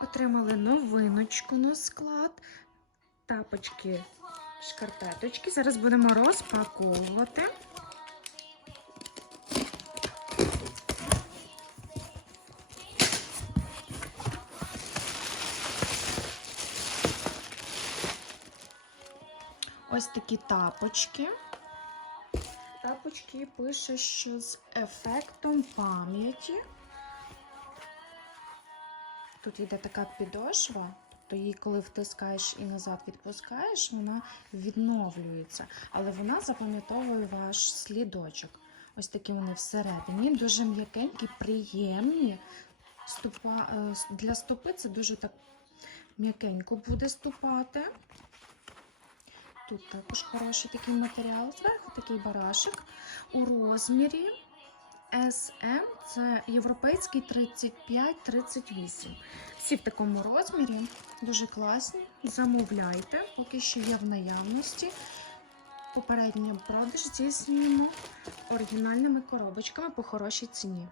Отримали новиночку на склад. Тапочки, шкарпеточки. Зараз будемо розпаковувати. Ось такі тапочки. Тапочки пише, що з ефектом пам'яті. Тут йде така підошва, то її, коли втискаєш і назад відпускаєш, вона відновлюється. Але вона запам'ятовує ваш слідочок. Ось такі вони всередині, дуже м'якенькі, приємні. Ступа, е, для стопи це дуже так м'якенько буде ступати. Тут також хороший такий матеріал. Зверху такий барашек у розмірі SM, це європейський 35-38. Всі в такому розмірі, дуже класні. Замовляйте, поки що є в наявності. Попередній продаж здійснюємо оригінальними коробочками по хорошій ціні.